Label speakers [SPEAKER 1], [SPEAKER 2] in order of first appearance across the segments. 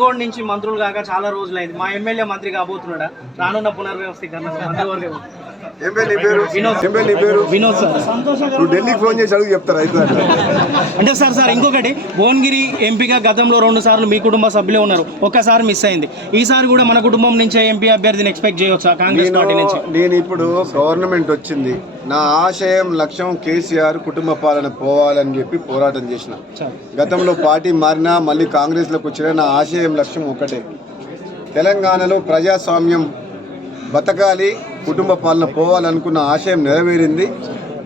[SPEAKER 1] మునుగోడు నుంచి మంత్రులు కాక చాలా రోజులైంది. మా ఎమ్మెల్యే మంత్రి కాబోతున్నాడా? రానున్న పునర్వ్యవస్థీకరణ. మంత్రివర్గం
[SPEAKER 2] ఏం పేరు నీ పేరు?
[SPEAKER 1] వినోద్.
[SPEAKER 2] ఏం పేరు నీ పేరు?
[SPEAKER 1] వినోద్ సార్.
[SPEAKER 2] నువ్వు ఢిల్లీకి ఫోన్ చేసి అడుగు చెప్తారా అయితే
[SPEAKER 1] అంటే సార్ సార్ ఇంకొకటి భువనగిరి ఎంపీగా గతంలో రెండు సార్లు మీ కుటుంబ సభ్యులే ఉన్నారు. ఒక్కసారి మిస్ అయింది. ఈసారి కూడా మన కుటుంబం నుంచే ఎంపీ అభ్యర్థిని ఎక్స్పెక్ట్ చేయొచ్చా? కాంగ్రెస్ పార్టీ నుంచి?
[SPEAKER 2] నేను ఇప్పుడు గవర్నమెంట్ వచ్చింది. నా ఆశయం లక్ష్యం కేసీఆర్ కుటుంబ పాలన పోవాలని చెప్పి పోరాటం చేసిన. గతంలో పార్టీ మారినా మళ్ళీ కాంగ్రెస్లోకి వచ్చినా నా ఆశయం లక్ష్యం ఒకటే. తెలంగాణలో ప్రజాస్వామ్యం బతకాలి కుటుంబ పాలన పోవాలనుకున్న ఆశయం నెరవేరింది.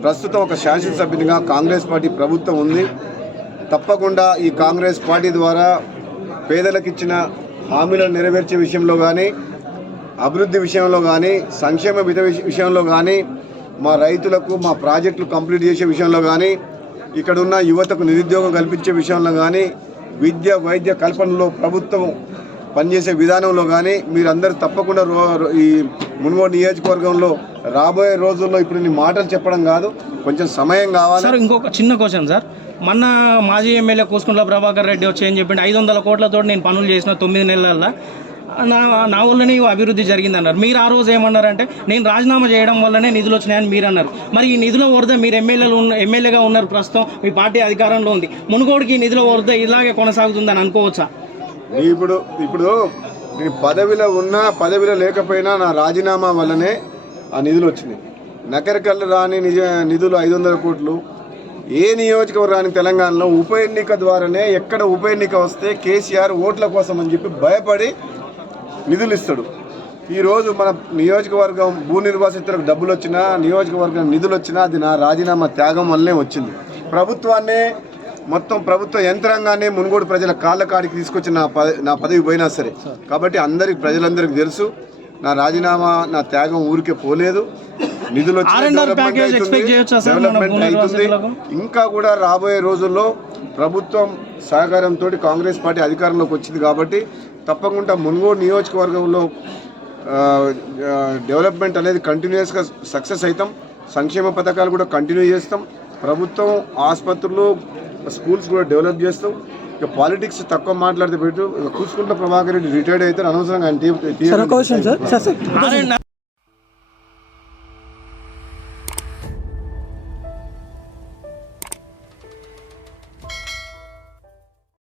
[SPEAKER 2] ప్రస్తుతం ఒక శాసనసభ్యునిగా కాంగ్రెస్ పార్టీ ప్రభుత్వం ఉంది. తప్పకుండా ఈ కాంగ్రెస్ పార్టీ ద్వారా పేదలకు ఇచ్చిన హామీలను నెరవేర్చే విషయంలో కానీ అభివృద్ధి విషయంలో కానీ సంక్షేమ విధ విషయంలో కానీ మా రైతులకు మా ప్రాజెక్టులు కంప్లీట్ చేసే విషయంలో కానీ ఇక్కడ ఉన్న యువతకు నిరుద్యోగం కల్పించే విషయంలో కానీ విద్య వైద్య కల్పనలో ప్రభుత్వం పనిచేసే విధానంలో కానీ మీరందరూ తప్పకుండా రో ఈ మున్గోడు నియోజకవర్గంలో రాబోయే రోజుల్లో ఇప్పుడు నీ మాటలు చెప్పడం కాదు కొంచెం సమయం కావాలి.
[SPEAKER 1] సార్ ఇంకొక చిన్న క్వశ్చన్ సార్. మొన్న మాజీ ఎమ్మెల్యే కూసుకుంట్ల ప్రభాకర్ రెడ్డి వచ్చి ఏం చెప్పిండు? ఐదు వందల కోట్లతో నేను పనులు చేసిన తొమ్మిది నెలల్లో నా నా వల్లనే అభివృద్ధి జరిగింది అన్నారు మీరు ఆ రోజు ఏమన్నారంటే నేను రాజీనామా చేయడం వల్లనే నిధులు వచ్చినాయని మీరు అన్నారు మరి ఈ నిధుల వరద మీరు ఎమ్మెల్యేలు ఉన్న ఎమ్మెల్యేగా ఉన్నారు ప్రస్తుతం మీ పార్టీ అధికారంలో ఉంది. మునుగోడుకి ఈ నిధుల వరద ఇలాగే కొనసాగుతుందని అనుకోవచ్చా?
[SPEAKER 2] నీ ఇప్పుడు ఇప్పుడు నేను పదవిలో ఉన్నా పదవిలో లేకపోయినా నా రాజీనామా వల్లనే ఆ నిధులు వచ్చినాయి. నకరికల్లు రాని నిజ నిధులు ఐదు వందల కోట్లు. ఏ నియోజకవర్గం రాని తెలంగాణలో ఉప ఎన్నిక ద్వారానే ఎక్కడ ఉప ఎన్నిక వస్తే కేసీఆర్ ఓట్ల కోసం అని చెప్పి భయపడి నిధులు ఇస్తాడు. ఈరోజు మన నియోజకవర్గం భూ నిర్వాసితులకు డబ్బులు వచ్చినా నియోజకవర్గం నిధులు వచ్చినా అది నా రాజీనామా త్యాగం వల్లనే వచ్చింది. ప్రభుత్వాన్నే మొత్తం ప్రభుత్వ యంత్రాంగాన్ని మునుగోడు ప్రజల కాళ్ళ కాడికి తీసుకొచ్చి నా పద నా పదవి పోయినా సరే. కాబట్టి అందరికి ప్రజలందరికీ తెలుసు నా రాజీనామా నా త్యాగం ఊరికే పోలేదు. నిధులు డెవలప్మెంట్ అవుతుంది? ఇంకా కూడా రాబోయే రోజుల్లో ప్రభుత్వం సహకారంతో కాంగ్రెస్ పార్టీ అధికారంలోకి వచ్చింది కాబట్టి తప్పకుండా మున్గోడు నియోజకవర్గంలో డెవలప్మెంట్ అనేది కంటిన్యూస్గా సక్సెస్ అవుతాం. సంక్షేమ పథకాలు కూడా కంటిన్యూ చేస్తాం. ప్రభుత్వం ఆసుపత్రులు స్కూల్స్ కూడా డెవలప్ చేస్తాం. ఇక పాలిటిక్స్ తక్కువ మాట్లాడితే పెట్టు ఇక కూసుకుంట ప్రభాకర్ రెడ్డి రిటైర్డ్ అయితే అనవసరంగా ఆయన